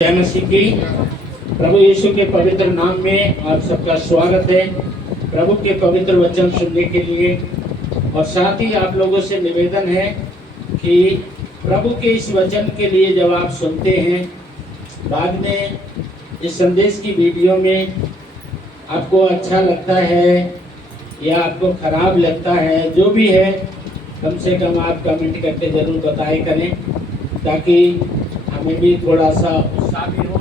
जय मसीह की। प्रभु यीशु के पवित्र नाम में आप सबका स्वागत है प्रभु के पवित्र वचन सुनने के लिए। और साथ ही आप लोगों से निवेदन है कि प्रभु के इस वचन के लिए जब आप सुनते हैं, बाद में इस संदेश की वीडियो में आपको अच्छा लगता है या आपको खराब लगता है, जो भी है, कम से कम आप कमेंट करके ज़रूर बताए करें, ताकि हमें भी थोड़ा सा उत्साह भी हो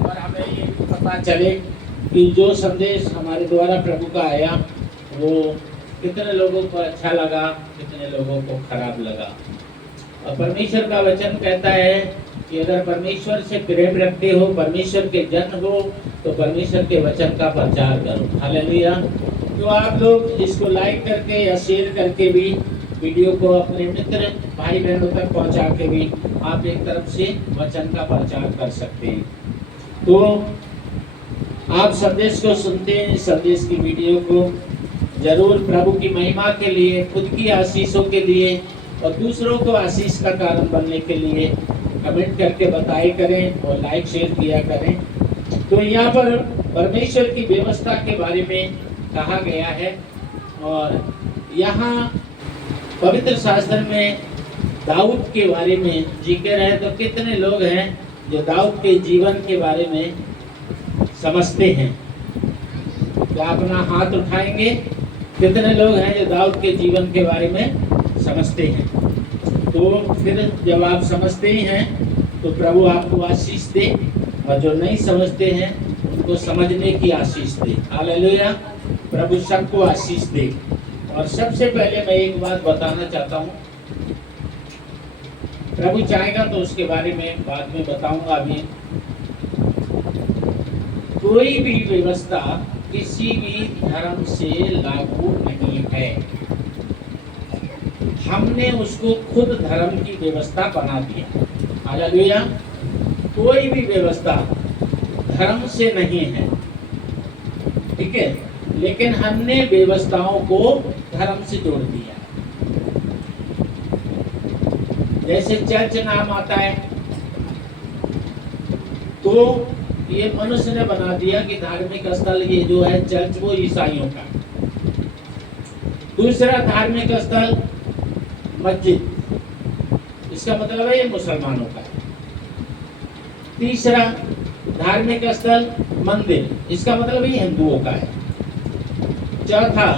और हमें ये भी पता चले कि जो संदेश हमारे द्वारा प्रभु का आया वो कितने लोगों को अच्छा लगा, कितने लोगों को खराब लगा। और परमेश्वर का वचन कहता है कि अगर परमेश्वर से प्रेम रखते हो, परमेश्वर के जन हो, तो परमेश्वर के वचन का प्रचार करो। हालेलुया। तो आप लोग इसको लाइक करके या शेयर करके भी वीडियो को अपने मित्र भाई बहनों तक पहुंचा के भी आप एक तरफ से वचन का प्रचार कर सकते हैं। तो आप संदेश को सुनते हैं, संदेश की वीडियो को जरूर प्रभु की महिमा के लिए, खुद की आशीषों के लिए और दूसरों को आशीष का कारण बनने के लिए कमेंट करके बताए करें और लाइक शेयर किया करें। तो यहाँ पर परमेश्वर की व्यवस्था के बारे में कहा गया है और यहाँ पवित्र शास्त्र में दाऊद के बारे में जिक्र है। तो कितने लोग हैं जो दाऊद के जीवन के बारे में समझते हैं? तो अपना हाथ उठाएंगे। कितने लोग हैं जो दाऊद के जीवन के बारे में समझते हैं? तो फिर जब आप समझते ही हैं तो प्रभु आपको आशीष दे, और जो नहीं समझते हैं उनको समझने की आशीष दे। हालेलुया। प्रभु सबको आशीष दे। और सबसे पहले मैं एक बात बताना चाहता हूँ, प्रभु चाहेगा तो उसके बारे में बाद में बताऊंगा। अभी कोई भी व्यवस्था किसी भी धर्म से लागू नहीं है। हमने उसको खुद धर्म की व्यवस्था बना दिया। हालेलुया। कोई भी व्यवस्था धर्म से नहीं है, ठीक है, लेकिन हमने व्यवस्थाओं को धर्म से जोड़ दिया। जैसे चर्च नाम आता है तो ये मनुष्य ने बना दिया कि धार्मिक स्थल ये जो है चर्च वो ईसाइयों का। दूसरा धार्मिक स्थल मस्जिद, इसका मतलब है ये मुसलमानों का है। तीसरा धार्मिक स्थल मंदिर, इसका मतलब ये हिंदुओं का है। चौथा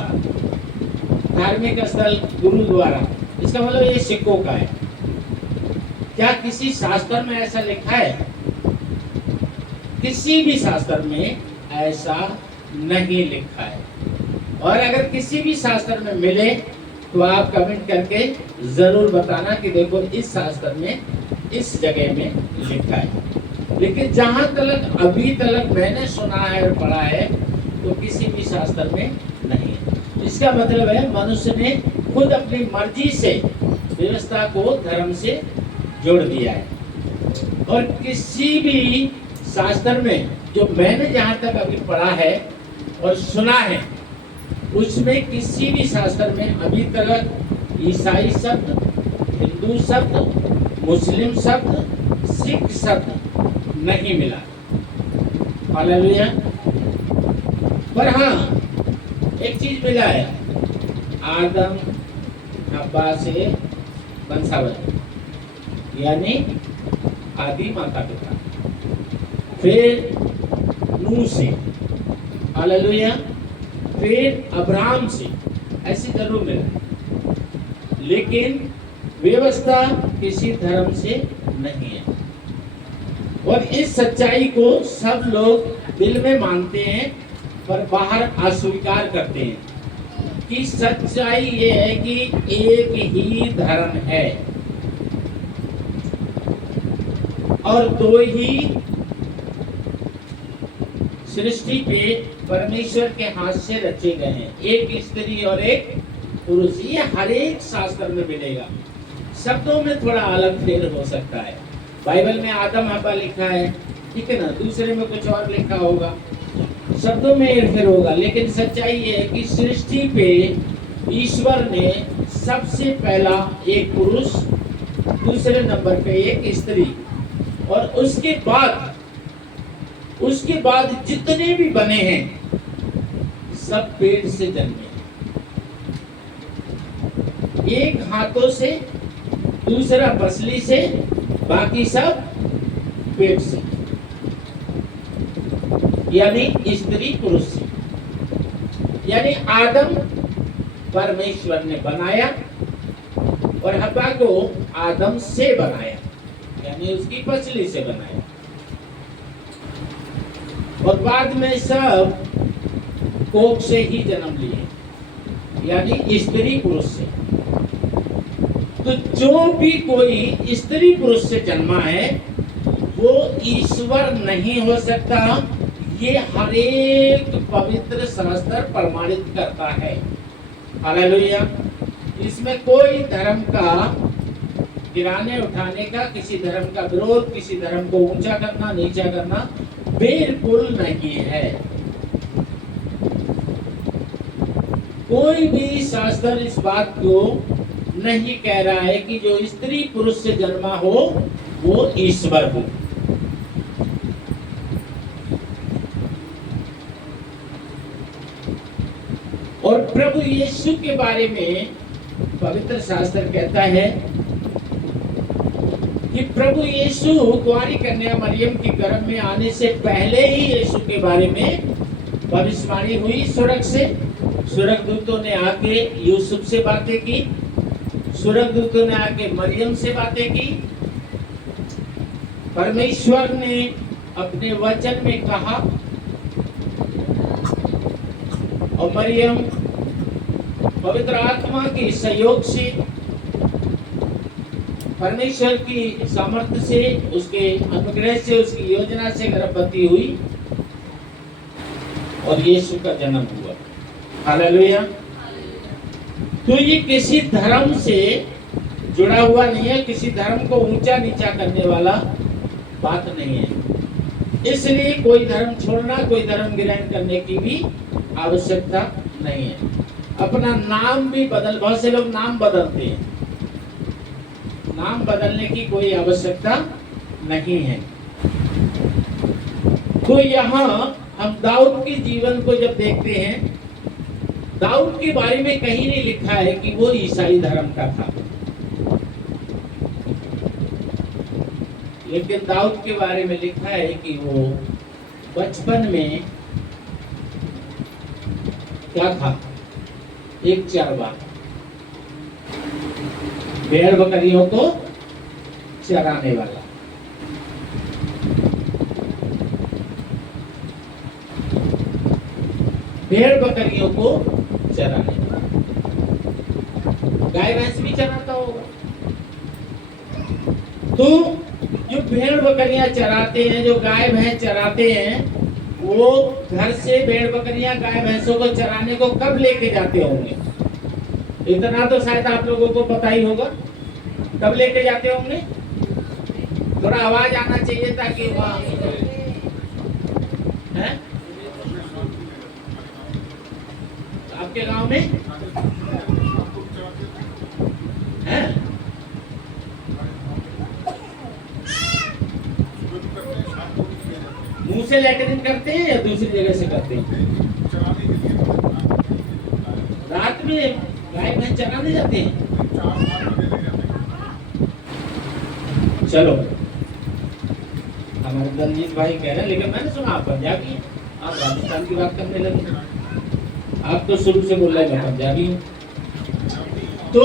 धार्मिक स्थल गुरुद्वारा, इसका मतलब ये सिखों का है। क्या किसी शास्त्र में ऐसा लिखा है? किसी भी शास्त्र में ऐसा नहीं लिखा है। और अगर किसी भी शास्त्र में मिले तो आप कमेंट करके जरूर बताना कि देखो इस शास्त्र में इस जगह में लिखा है। लेकिन जहां तक अभी तक मैंने सुना है और पढ़ा है तो किसी भी शास्त्र में नहीं है। इसका मतलब है मनुष्य ने खुद अपनी मर्जी से व्यवस्था को धर्म से जोड़ दिया है। और किसी भी शास्त्र में जो मैंने जहाँ तक अभी पढ़ा है और सुना है, उसमें किसी भी शास्त्र में अभी तक ईसाई शब्द, हिंदू शब्द, मुस्लिम शब्द, सिख शब्द नहीं मिला। हालेलुया। पर हाँ, एक चीज मिला है, आदम हव्वा से वंशावली, यानी आदि माता पिता, फिर नूह से, हालेलुया, फिर अब्राहम से, ऐसे जरूर मिला। लेकिन व्यवस्था किसी धर्म से नहीं है। और इस सच्चाई को सब लोग दिल में मानते हैं पर बाहर अस्वीकार करते हैं कि सच्चाई ये है कि एक ही धर्म है और दो ही सृष्टि पे परमेश्वर के हाथ से रचे गए हैं, एक स्त्री और एक पुरुष। ये हर एक शास्त्र में मिलेगा। शब्दों में थोड़ा अलग फेर हो सकता है। बाइबल में आदम हव्वा लिखा है, ठीक है ना, दूसरे में कुछ और लिखा होगा, शब्दों में हेरफेर होगा। लेकिन सच्चाई ये है कि सृष्टि पे ईश्वर ने सबसे पहला एक पुरुष, दूसरे नंबर पे एक स्त्री, और उसके बाद उसके बाद जितने भी बने हैं सब पेट से जन्मे हैं। एक हाथों से, दूसरा पसली से, बाकी सब पेट से, यानी स्त्री पुरुष से। यानी आदम परमेश्वर ने बनाया और हव्वा को आदम से बनाया, यानी उसकी पसली से बनाया। और बाद में सब कोख से ही जन्म लिए, यानी स्त्री पुरुष से। तो जो भी कोई स्त्री पुरुष से जन्मा है वो ईश्वर नहीं हो सकता, ये हर एक पवित्र शास्त्र प्रमाणित करता है। हालेलुया। इसमें कोई धर्म का गिराने उठाने का, किसी धर्म का विरोध, किसी धर्म को ऊंचा करना नीचा करना बिल्कुल नहीं है। कोई भी शास्त्र इस बात को नहीं कह रहा है कि जो स्त्री पुरुष से जन्मा हो वो ईश्वर हो। और प्रभु यीशु के बारे में पवित्र शास्त्र कहता है कि प्रभु यीशु कुंवारी कन्या मरियम की गर्भ में आने से पहले ही यीशु के बारे में भविष्यवाणी हुई स्वर्ग से। स्वर्गदूतों ने आके यूसुफ से बातें की, स्वर्गदूतों ने आके मरियम से बातें की। परमेश्वर ने अपने वचन में कहा और मरियम पवित्र आत्मा के सहयोग से, परमेश्वर की सामर्थ्य से, उसके अनुग्रह से, उसकी योजना से गर्भवती हुई और यीशु का जन्म हुआ। हालेलुया। तो ये किसी धर्म से जुड़ा हुआ नहीं है, किसी धर्म को ऊंचा नीचा करने वाला बात नहीं है। इसलिए कोई धर्म छोड़ना, कोई धर्म ग्रहण करने की भी आवश्यकता नहीं है। अपना नाम भी बहुत से लोग नाम बदलते हैं, नाम बदलने की कोई आवश्यकता नहीं है। तो यहाँ हम दाऊद के जीवन को जब देखते हैं, दाऊद के बारे में कहीं नहीं लिखा है कि वो ईसाई धर्म का था, लेकिन दाऊद के बारे में लिखा है कि वो बचपन में क्या था, एक चरवाहा, भेड़ बकरियों को चराने वाला। भेड़ बकरियों को चराने वाला, गाय भैंस भी चराता होगा। तो जो भेड़ बकरियां चराते हैं, जो गाय भैंस चराते हैं, वो घर से भेड़ बकरियां गाय भैंसों को चराने को कब लेके जाते होंगे? इतना तो शायद आप लोगों को पता ही होगा, कब लेके जाते होंगे? थोड़ा आवाज आना चाहिए ताकि है आपके गांव में है? मुंह से लेटरिन करते हैं या दूसरी जगह से करते हैं? रात में गाय भैंस चराने जाते हैं। चलो, हमारे दलजीत भाई कह रहे हैं, लेकिन मैंने सुना आप पंजाबी हैं, आप राजस्थान की बात करने लगे। आप तो शुरू से बोल रहे हैं मैं पंजाबी हूँ। तो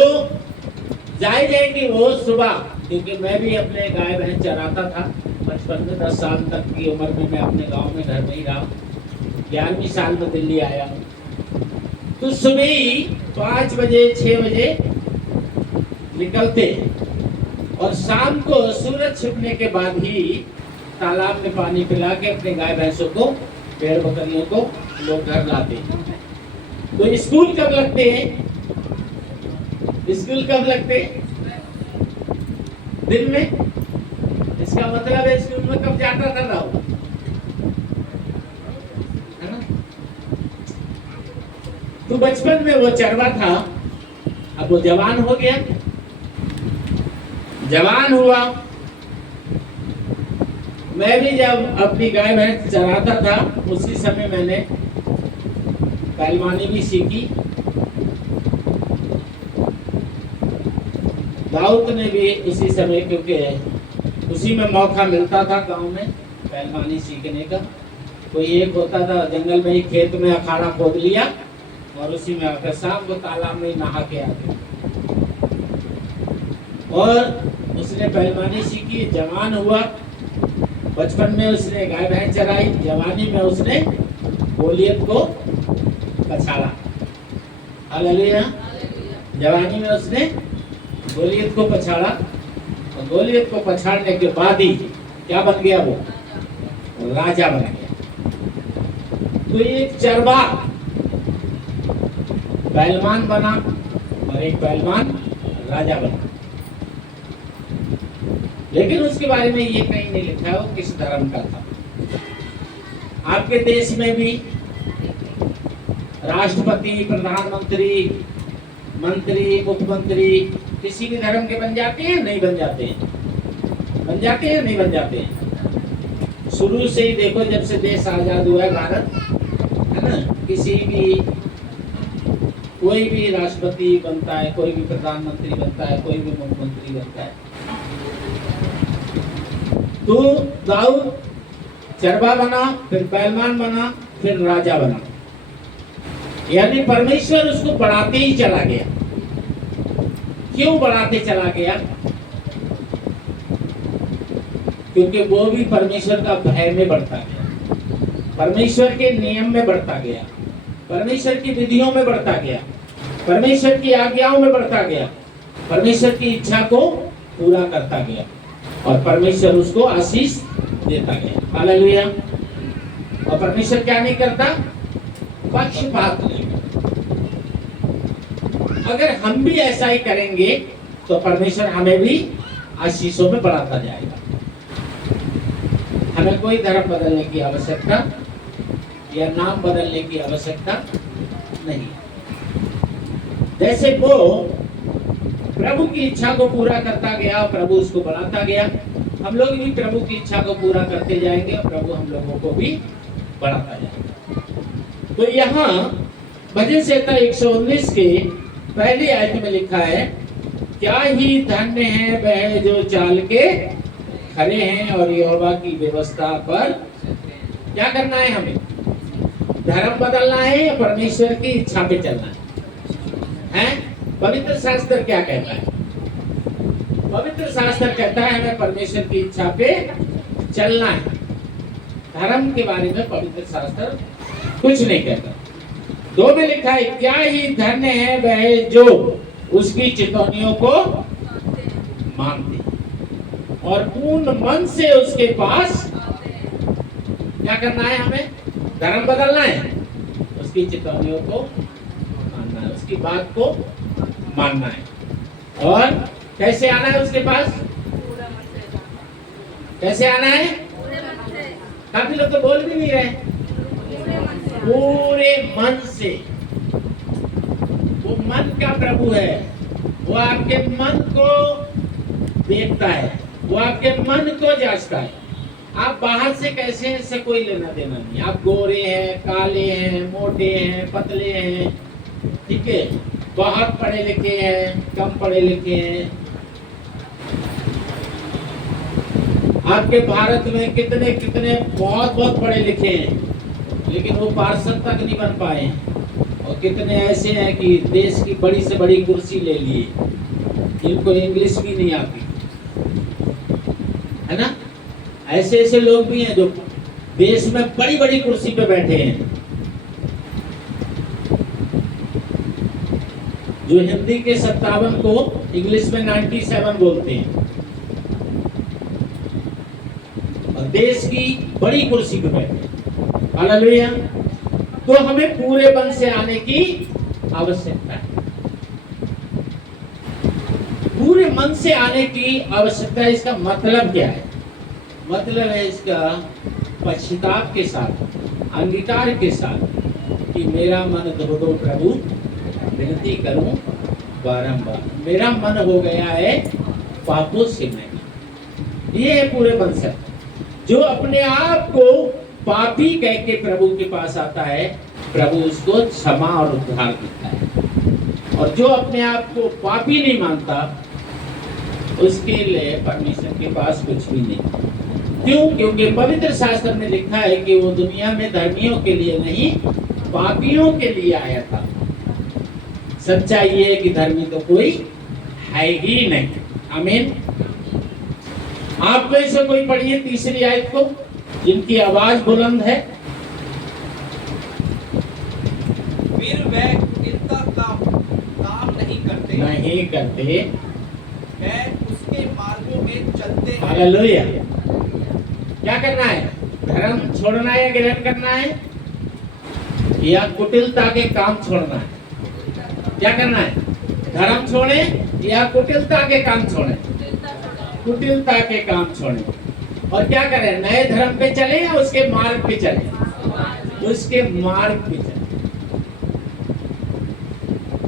जाए जाएगी वो सुबह, क्योंकि मैं भी अपने गाय भैंस चराता था बचपन में। 10 साल तक की उम्र में मैं अपने गांव में घर में ही रहा। 11वीं साल में दिल्ली आया हूँ। तो सुबह ही 5 बजे 6 बजे निकलते और शाम को सूरज छिपने के बाद ही तालाब में पानी पिला के अपने गाय भैंसों को, भेड़ बकरियों को लोग घर लाते। तो स्कूल कब लगते हैं? स्कूल कब लगते? दिन में। इसका मतलब है स्कूल में कब जाता था राव, है ना? तो बचपन में वो चरवा था, अब वो जवान हो गया, जवान हुआ मैं भी जब अपनी गाय भैंस चराता था उसी समय मैंने पहलवानी भी सीखी। दाऊद ने भी उसी समय, क्योंकि उसी में मौका मिलता था गांव में पहलवानी सीखने का। कोई एक होता था जंगल में ही खेत में अखाड़ा खोद लिया और उसी में आकर शाम को तालाब में नहा के आते और उसने पहलवानी सीखी। जवान हुआ, बचपन में उसने गाय भैंस चराई, जवानी में उसने गोलियत को पछाड़ा। हालेलुया। जवानी में उसने गोलियत को पछाड़ा और गोलियत को पछाड़ने के बाद ही क्या बन गया? वो राजा बन गया। तो एक चरवा पहलवान बना और एक पहलवान राजा बना, लेकिन उसके बारे में ये कहीं नहीं लिखा है वो किस धर्म का था। आपके देश में भी राष्ट्रपति, प्रधानमंत्री, मंत्री, मुख्यमंत्री किसी भी धर्म के बन जाते हैं? नहीं बन जाते हैं? बन जाते हैं? नहीं बन जाते हैं? शुरू से ही देखो, जब से देश आजाद हुआ है भारत, है ना, किसी भी कोई भी राष्ट्रपति बनता है, कोई भी प्रधानमंत्री बनता है, कोई भी मुख्यमंत्री बनता है। तो दाऊद चरवा बना, फिर पहलवान बना, फिर राजा बना, यानी परमेश्वर उसको बढ़ाते ही चला गया। क्यों बढ़ाते चला गया? क्योंकि वो भी परमेश्वर का भय में बढ़ता गया, परमेश्वर के नियम में बढ़ता गया, परमेश्वर की विधियों में बढ़ता गया, परमेश्वर की आज्ञाओं में बढ़ता गया, परमेश्वर की इच्छा को पूरा करता गया और परमेश्वर उसको आशीष देता गया। हालेलुया। और परमेश्वर क्या नहीं करता? पक्षपात नहीं। अगर हम भी ऐसा ही करेंगे तो परमेश्वर हमें भी आशीषों में बढ़ाता जाएगा। हमें कोई धर्म बदलने की आवश्यकता या नाम बदलने की आवश्यकता नहीं। जैसे वो प्रभु की इच्छा को पूरा करता गया, प्रभु उसको बढ़ाता गया, हम लोग भी प्रभु की इच्छा को पूरा करते जाएंगे और प्रभु हम लोगों को भी बढ़ाता जाएगा। तो यहाँ भजन संहिता 119 के पहली आयत में लिखा है, क्या ही धन्य है वह जो चाल के खड़े हैं और यहोवा की व्यवस्था पर। क्या करना है हमें? धर्म बदलना है या परमेश्वर की इच्छा पे चलना है? पवित्र शास्त्र क्या कहता है? पवित्र शास्त्र कहता है हमें परमेश्वर की इच्छा पे चलना है। धर्म के बारे में पवित्र शास्त्र कुछ नहीं कहता। 2 में लिखा है, क्या ही धन्य है वह जो उसकी चितौनियों को मानते और पूर्ण मन से उसके पास। क्या करना है हमें? धर्म बदलना है, उसकी चितौनियों को मानना है, उसकी बात को मानना है। और कैसे आना है उसके पास? कैसे आना है? काफी लोग तो बोल भी नहीं रहे। पूरे मन से। वो मन का प्रभु है, वो आपके मन को देखता है, वो आपके मन को जांचता है। आप बाहर से कैसे हैं इससे कोई लेना देना नहीं। आप गोरे हैं, काले हैं, मोटे हैं, पतले हैं, ठीक है, बहुत पढ़े लिखे हैं, कम पढ़े लिखे हैं। आपके भारत में कितने कितने बहुत बहुत पढ़े लिखे हैं लेकिन वो पार्षद तक नहीं बन पाए हैं। और कितने ऐसे हैं कि देश की बड़ी से बड़ी कुर्सी ले लिए, जिनको इंग्लिश भी नहीं आती, है ना। ऐसे ऐसे लोग भी हैं जो देश में बड़ी बड़ी कुर्सी पे बैठे हैं, जो हिंदी के 57 को इंग्लिश में 97 बोलते हैं और देश की बड़ी कुर्सी पे बैठे हैं। हालेलुया। तो हमें पूरे मन से आने की आवश्यकता है। पूरे मन से आने की आवश्यकता है। इसका मतलब क्या है? मतलब है इसका पश्चाताप के साथ, अंगीकार के साथ कि मेरा मन धो दो प्रभु, विनती करूं बारंबार, मेरा मन हो गया है पापों से। मैं ये है पूरे मन से। जो अपने आप को पापी कह के प्रभु के पास आता है, प्रभु उसको क्षमा और उद्धार देता है। और जो अपने आप को पापी नहीं मानता, उसके लिए परमेश्वर के पास कुछ भी नहीं। क्यों? क्योंकि पवित्र शास्त्र में लिखा है कि वो दुनिया में धर्मियों के लिए नहीं, पापियों के लिए आया था। सच्चाई ये है कि धर्मी तो कोई है ही नहीं। आमीन। आप में से कोई पढ़िए तीसरी आयत को, जिनकी आवाज बुलंद है। फिर वह कुटिलता का काम नहीं करते, वह उसके मार्गों में चलते हैं। हालेलुया। क्या करना है? धर्म छोड़ना है या ग्रहण करना है, या कुटिलता के काम छोड़ना है? क्या करना है? धर्म छोड़े या कुटिलता के काम छोड़े? कुटिलता के काम छोड़े। और क्या करें? नए धर्म पे चले या उसके मार्ग पे चले? उसके मार्ग पे चले।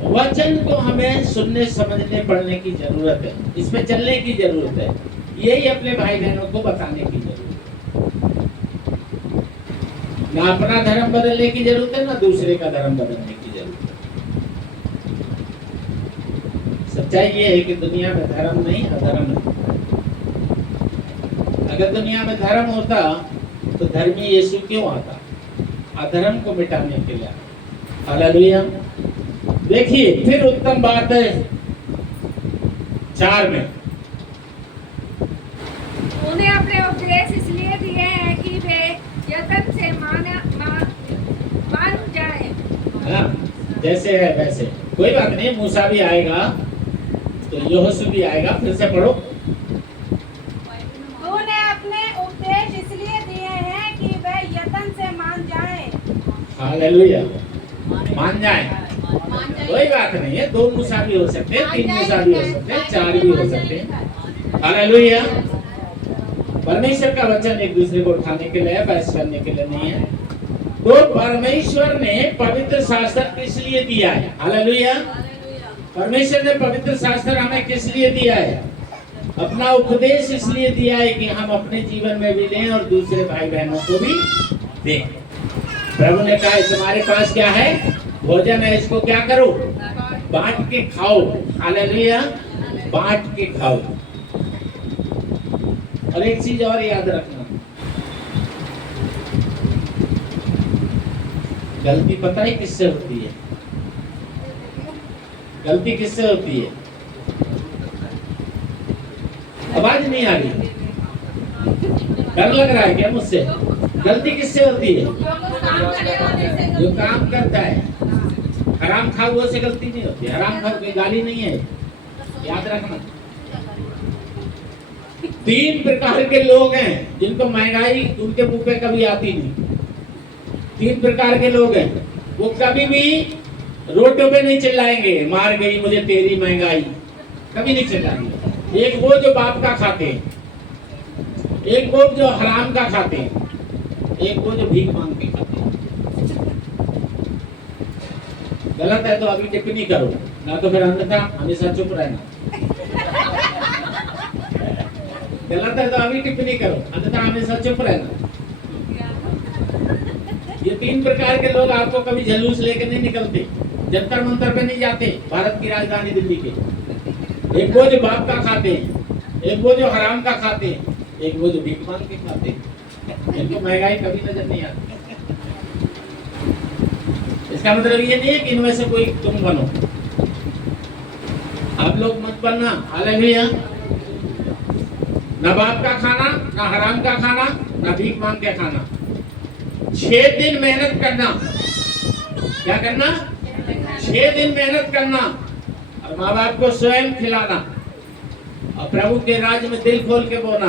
वचन को हमें सुनने, समझने, पढ़ने की जरूरत है, इसमें चलने की जरूरत है। यही अपने भाई बहनों को बताने की जरूरत है। ना अपना धर्म बदलने की जरूरत है, ना दूसरे का धर्म बदलने की जरूरत है। सच्चाई ये है कि दुनिया में धर्म नहीं, अधर्म है। अगर दुनिया में धर्म होता तो धर्मी यीशु क्यों आता? अधर्म को मिटाने के लिए। हालेलुया। देखिए, फिर उत्तम बात है 4 में, उन्हें अपने उपदेश इसलिए दिए हैं कि वे यत्न से मान जाएं। जैसे है वैसे। कोई बात नहीं, मूसा भी आएगा तो यहोशू भी आएगा। फिर से पढ़ो। उन्हें अपने उपदेश इसलिए दिए हैं कि वे यत्न से मान जाएं। हालेलुया। मान जाए, कोई बात नहीं है। 2 मूसा भी हो सकते हैं, 3 मूसा भी हो सकते हैं, 4 भी हो सकते हैं। हालेलुया। परमेश्वर का वचन एक दूसरे को उठाने के लिए, बहस करने के लिए नहीं है। तो परमेश्वर ने पवित्र शास्त्र किस लिए दिया है? हालेलुया। परमेश्वर ने पवित्र शास्त्र हमें किस लिए दिया है? अपना उपदेश इसलिए दिया है कि हम अपने जीवन में भी लें और दूसरे भाई बहनों को भी दें। प्रभु ने कहा, तुम्हारे पास क्या है? भोजन है, इसको क्या करो? बांट के खाओ। हालेलुया। बांट के खाओ। और एक चीज और याद रखना, गलती पता है किससे होती है? गलती किससे होती है? आवाज नहीं आ रही? डर लग रहा है क्या मुझसे? गलती किससे होती है? जो काम करता है। हराम खाओ से गलती नहीं होती। हराम खाओ कोई गाली नहीं है, याद रखना। 3 प्रकार के लोग हैं जिनको महंगाई उनके मुंह पे कभी आती नहीं। 3 प्रकार के लोग हैं, वो कभी भी रोडों पे नहीं चिल्लाएंगे, मार गई मुझे तेरी महंगाई, कभी नहीं चिल्लाएंगे। एक वो जो बाप का खाते हैं, एक वो जो हराम का खाते हैं, एक वो जो भीख मांग के खाते हैं। गलत है तो अभी टिप्पणी करो, ना तो फिर अन्यथा हमेशा चुप रहना। गलत है तो अभी टिप्पणी करो, अन्यथा हमेशा चुप रहना। ये 3 प्रकार के लोग आपको कभी जुलूस लेके नहीं निकलते, जंतर मंतर पे नहीं जाते, भारत की राजधानी दिल्ली के। एक वो जो बाप का खाते हैं, एक वो जो हराम का खाते हैं, एक वो जो भीख मांग के खाते हैं। इनको महंगाई कभी नजर नहीं आती। इसका मतलब ये नहीं है कि इनमें से कोई तुम बनो, आप लोग मत बनना। हालेलुया। ना बाप का खाना, ना हराम का खाना, ना भीख मांग के खाना। 6 दिन मेहनत करना। क्या करना? 6 दिन मेहनत करना और माँ बाप को स्वयं खिलाना और प्रभु के राज्य में दिल खोल के बोना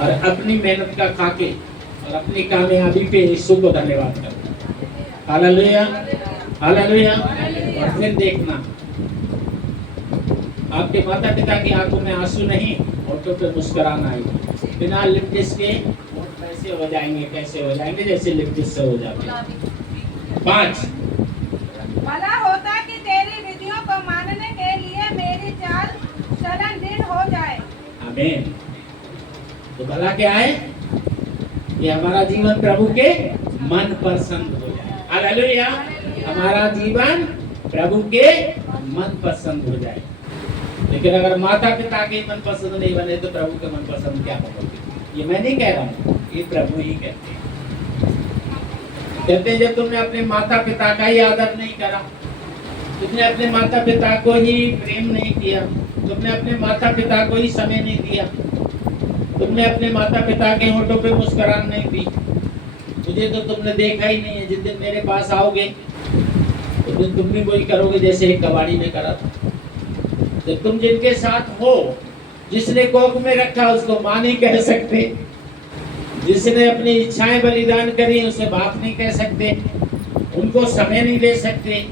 और अपनी मेहनत का खाके और अपनी कामयाबी पे यीशु को धन्यवाद करना। हालेलुया। हालेलुया। और फिर देखना, आपके माता पिता की आंखों में आंसू नहीं, होठों पे मुस्कुराना आएगी। बिना लिपटिस के कैसे हो जाएंगे? कैसे हो जाएंगे? जैसे लिपटिस से हो जाते हैं। 5, भला होता कि तेरी विधियों को मानने के लिए मेरी चाल चलन दृढ़ हो जाए। आमीन। तो भला क्या है? कि हमारा जीवन प्रभु के मन पसंद हो जाए। हालेलुया। हमारा जीवन प्रभु के मन पसंद हो जाए। लेकिन अगर माता पिता के मन पसंद नहीं बने तो प्रभु के मन पसंद क्या होगा? ये मैं नहीं कह रहा हूँ, ये प्रभु ही कहते हैं। कहते हैं जब तुमने अपने माता पिता का ही आदर नहीं करा, तुमने अपने माता पिता को ही प्रेम नहीं किया, तुमने अपने माता पिता को ही समय नहीं दिया, तुमने अपने माता पिता के होठों पे मुस्कुराहट नहीं दी, मुझे तो तुमने देखा ही नहीं है। जिस दिन मेरे पास आओगे तो दिन तुम भी वही करोगे जैसे एक कबाड़ी ने करा था। जब तुम जिनके साथ हो, जिसने कोख में रखा उसको माँ नहीं कह सकते, जिसने अपनी इच्छाएं बलिदान करी उसे बाप नहीं कह सकते, उनको समय नहीं दे सकते,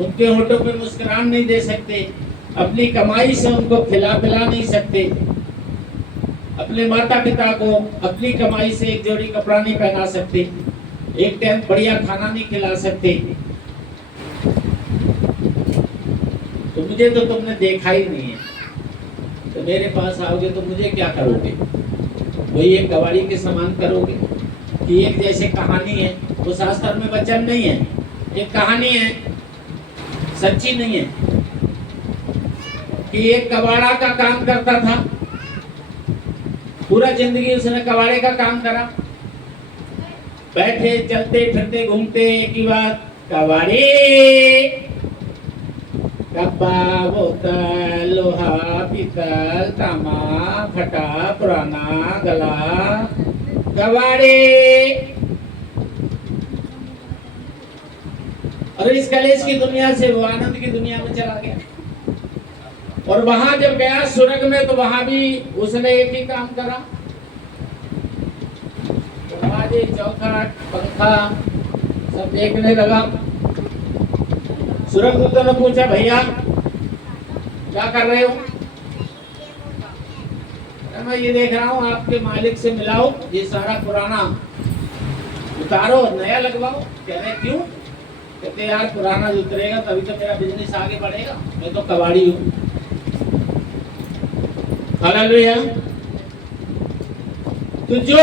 उनके होठों पे मुस्कुराहट नहीं दे सकते, अपनी कमाई से उनको खिला पिला नहीं सकते, अपने माता पिता को अपनी कमाई से एक जोड़ी कपड़ा नहीं पहना सकते, एक टाइम बढ़िया खाना नहीं खिला सकते, तो मुझे तो तुमने देखा ही नहीं है। तो मेरे पास आओगे तो मुझे क्या करोगे? वही एक कबाड़ी के समान करोगे कि एक जैसे कहानी है, वो शास्त्र में वचन नहीं है, एक कहानी है, सच्ची नहीं है, कि एक कबाड़ा का काम करता था, पूरा जिंदगी उसने कबाड़े का काम करा, बैठे चलते फिरते घूमते एक ही बात, कबाड़ी, डब्बा बोतल लोहा पीतल तांबा फटा पुराना गला कबाड़ी। और इस कलेश की दुनिया से वो आनंद की दुनिया में चला गया। और वहां जब गया स्वर्ग में तो वहां भी उसने एक ही काम करा, दरवाजे चौखट पंखा सब देखने लगा। स्वर्गदूतों ने पूछा, भैया क्या कर रहे हो? मैं ये देख रहा हूँ आपके मालिक से मिलाओ, ये सारा पुराना उतारो और नया लगवाओ। कह रहे क्यों? कहते यार पुराना जो उतरेगा तभी तो मेरा बिजनेस आगे बढ़ेगा, मैं तो कबाड़ी हूँ। हालेलुया। तो जो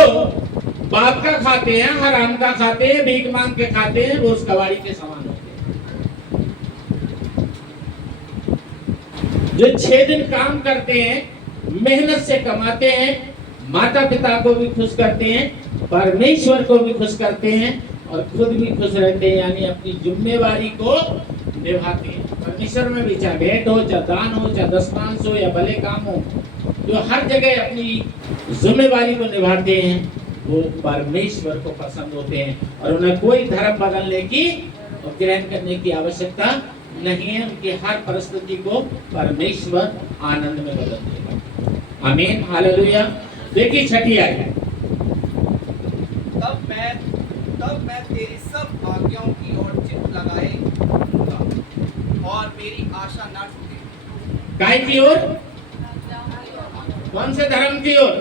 बाप का खाते हैं, हराम का खाते हैं, भीख मांग के खाते हैं, वो उस कबाड़ी के समान होते हैं। जो 6 दिन काम करते हैं, मेहनत से कमाते हैं, माता पिता को भी खुश करते हैं, परमेश्वर को भी खुश करते हैं और खुद भी खुश रहते हैं, यानी अपनी जिम्मेवारी को निभाते हैं। परमेश्वर में भी चाहे भेंट हो, चाहे दान हो, चाहे दशमांश हो या भले काम हो, जो हर जगह अपनी जिम्मेवारी को निभाते हैं वो परमेश्वर को पसंद होते हैं और उन्हें कोई धर्म बदलने की और ग्रहण करने की आवश्यकता नहीं है। उनकी हर परिस्थिति को परमेश्वर आनंद में बदल देगा। आमीन, हालेलुया। देखिए 6ठी आयत, तब मैं तेरी सब आज्ञाओं की ओर चित्त लगाए रहूंगा और मेरी आशा न टूटे। काय की ओर? कौन से धर्म की ओर?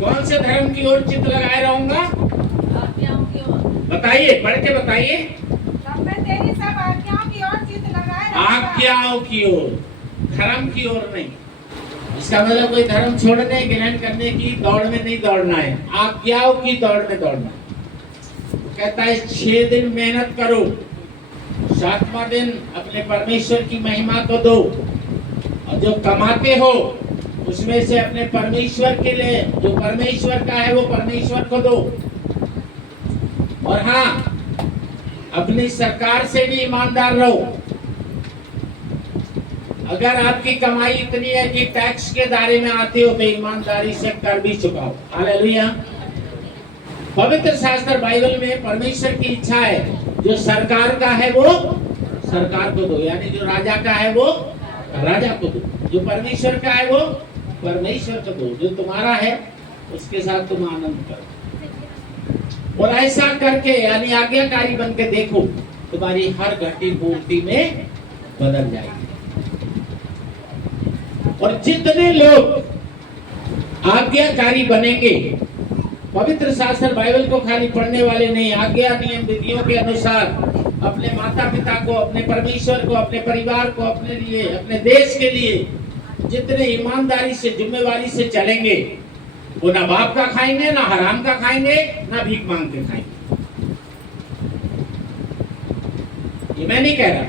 कौन से धर्म की ओर चित्त लगाए रहूंगा? बताइए, पढ़ के बताइए। तब मैं तेरी सब आज्ञाओं की ओर चित्त लगाए रहूंगा। आज्ञाओं की ओर, धर्म की ओर नहीं। इसका मतलब कोई धर्म छोड़ने ग्रहण करने की दौड़ में नहीं दौड़ना है, आज्ञाओं की दौड़ में दौड़ना है। कहता है 6 दिन मेहनत करो, 7वां दिन अपने परमेश्वर की महिमा को दो और जो कमाते हो उसमें से अपने परमेश्वर के लिए, जो परमेश्वर का है वो परमेश्वर को दो। और हाँ, अपनी सरकार से भी ईमानदार रहो। अगर आपकी कमाई इतनी है कि टैक्स के दायरे में आते हो तो ईमानदारी से कर भी चुकाओ। हालेलुया। पवित्र शास्त्र बाइबल में परमेश्वर की इच्छा है जो सरकार का है वो सरकार को दो, यानी जो राजा का है वो राजा को दो, जो परमेश्वर का है वो परमेश्वर को दो, जो तुम्हारा है उसके साथ तुम आनंद करो। और ऐसा करके यानी आज्ञाकारी बन के देखो, तुम्हारी हर घटी पूर्ति में बदल जाएगी। और जितने लोग आज्ञाकारी बनेंगे, पवित्र शास्त्र बाइबल को खाली पढ़ने वाले नहीं, आज्ञा नियम विधियों के अनुसार अपने माता पिता को, अपने परमेश्वर को, अपने परिवार को, अपने लिए, अपने देश के लिए जितने ईमानदारी से, जिम्मेवारी से चलेंगे, वो ना बाप का खाएंगे, ना हराम का खाएंगे, ना भीख मांग के खाएंगे। ये मैं नहीं कह रहा,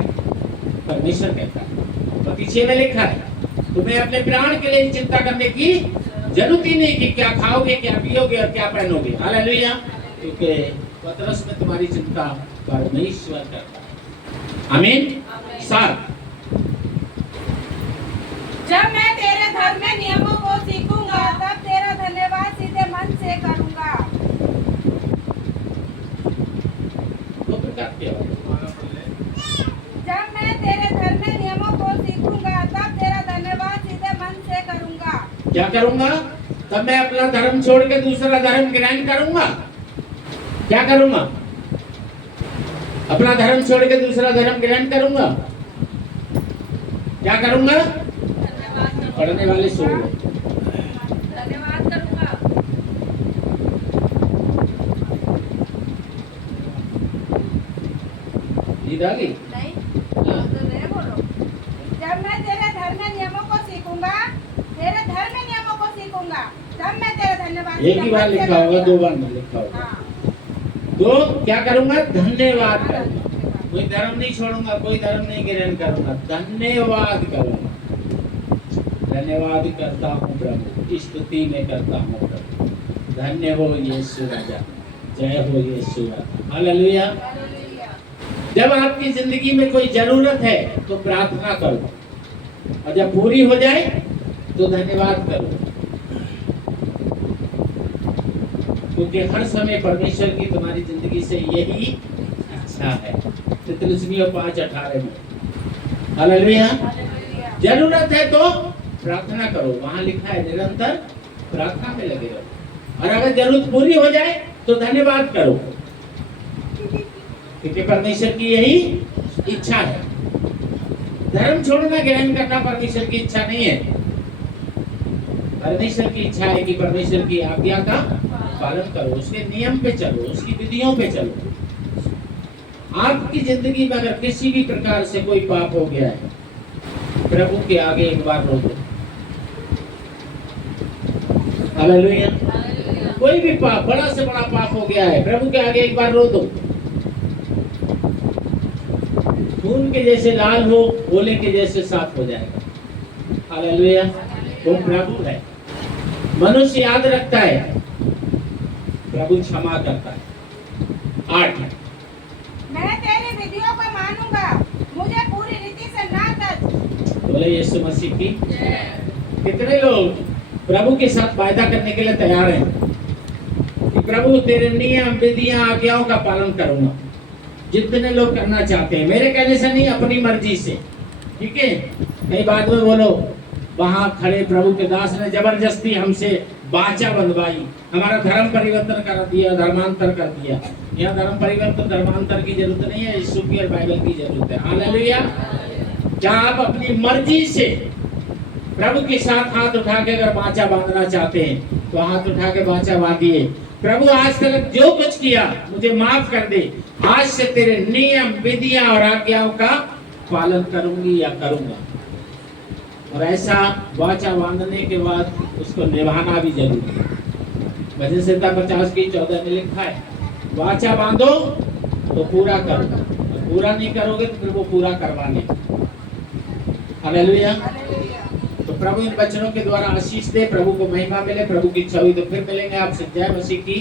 परमेश्वर कहता है। तो पीछे में लिखा है, तुम्हें अपने प्राण के लिए चिंता करने की जरूरत ही नहीं कि क्या खाओगे, क्या पियोगे और क्या पहनोगे। हालेलुया। क्योंकि पतरस में तुम्हारी चिंता परमेश्वर करता है। आमीन। 7, जब मैं तेरे धर्म में नियमों को सीखूंगा तब तेरा धन्यवाद सीधे मन से करूंगा। दो प्रकार के हो। जब मैं तेरे धर्म में नियमों को सीखूंगा तब तेरा धन्यवाद सीधे मन से करूंगा। क्या करूंगा? तब मैं अपना धर्म छोड़ के दूसरा धर्म ग्रहण करूंगा। क्या करूंगा? अपना धर्म छोड़ के दूसरा धर्म ग्रहण करूंगा। क्या करूंगा? पढ़ने वाले सुन लो। धन्यवाद करूंगा। नींद आ गई? नहीं, तो नहीं बोलो। जब मैं तेरे धर्म में नियमों को सीखूंगा, तेरे धर्म में नियमों को सीखूंगा, तब मैं तेरा धन्यवाद। एक ही बार लिखा होगा, 2 बार नहीं लिखा होगा। हाँ। तो क्या करूंगा? धन्यवाद करूंगा। कोई धर्म नहीं छोड़ूंगा, कोई धर्म नहीं ग्रहण करूंगा, धन्यवाद करूंगा। धन्यवाद करता हूँ प्रभु, स्तुति में करता हूँ प्रभु। धन्य हो यीशु राजा, जय हो यीशु राजा। हालेलुया। जब आपकी जिंदगी में कोई जरूरत है तो प्रार्थना करो, और जब पूरी हो जाए तो धन्यवाद करो। क्योंकि हर समय परमेश्वर की तुम्हारी जिंदगी से यही इच्छा है। तितलिस्मियों 5:18 में। हालेलुया। जरूरत है तो प्रार्थना करो, वहां लिखा है निरंतर प्रार्थना में लगे रहो। और अगर जरूरत पूरी हो जाए तो धन्यवाद करो, क्योंकि परमेश्वर की यही इच्छा है। धर्म छोड़ना, ग्रहण करना परमेश्वर की इच्छा नहीं है। परमेश्वर की इच्छा है कि परमेश्वर की आज्ञा का पालन करो, उसके नियम पे चलो, उसकी विधियों पे चलो। आपकी जिंदगी में अगर किसी भी प्रकार से कोई पाप हो गया है, प्रभु के आगे एक बार रो दो। हालेलुया। कोई भी पाप, बड़ा से बड़ा पाप हो गया है, प्रभु के आगे एक बार रो दो। खून के जैसे लाल हो, ओले के जैसे साफ हो जाएगा। हालेलुया। वो प्रभु है। मनुष्य याद रखता है, प्रभु क्षमा करता है। 8, मैं तेरी विधियों को मानूंगा, मुझे पूरी रीति से ना तज। बोले यीशु मसीह की। कितने लोग प्रभु के साथ वायदा करने के लिए तैयार हैं कि प्रभु तेरे नियम, विधियां, आज्ञाओं का पालन करूंगा। जितने लोग करना चाहते हैं, मेरे कहने से नहीं, अपनी मर्जी से। ठीक है। कई बाद में बोलो, वहां खड़े प्रभु के दास ने जबरदस्ती हमसे वाचा बंधवाई, हमारा धर्म परिवर्तन कर दिया, धर्मांतर कर दिया। यहाँ धर्म परिवर्तन, धर्मांतर की जरूरत नहीं है, यीशु की और बाइबल की जरूरत है। हालेलुया। क्या आप अपनी मर्जी से प्रभु के साथ हाथ उठा के अगर वाचा बांधना चाहते हैं तो हाथ उठा के वाचा बांधिए। प्रभु आज तक जो कुछ किया मुझे माफ कर दे, आज से तेरे नियम, विधियां और आज्ञाओं का पालन करूंगी या करूंगा। और ऐसा वाचा बांधने के बाद उसको निभाना भी जरूरी है। भजन संहिता 50:14 में लिखा है, वाचा बांधो तो पूरा करो, और पूरा नहीं करोगे तो फिर वो पूरा करवाने। हालेलुया। तो प्रभु इन वचनों के द्वारा आशीष दे, प्रभु को महिमा मिले। प्रभु की इच्छा हुई तो फिर मिलेंगे आपसे। जय मसीह की।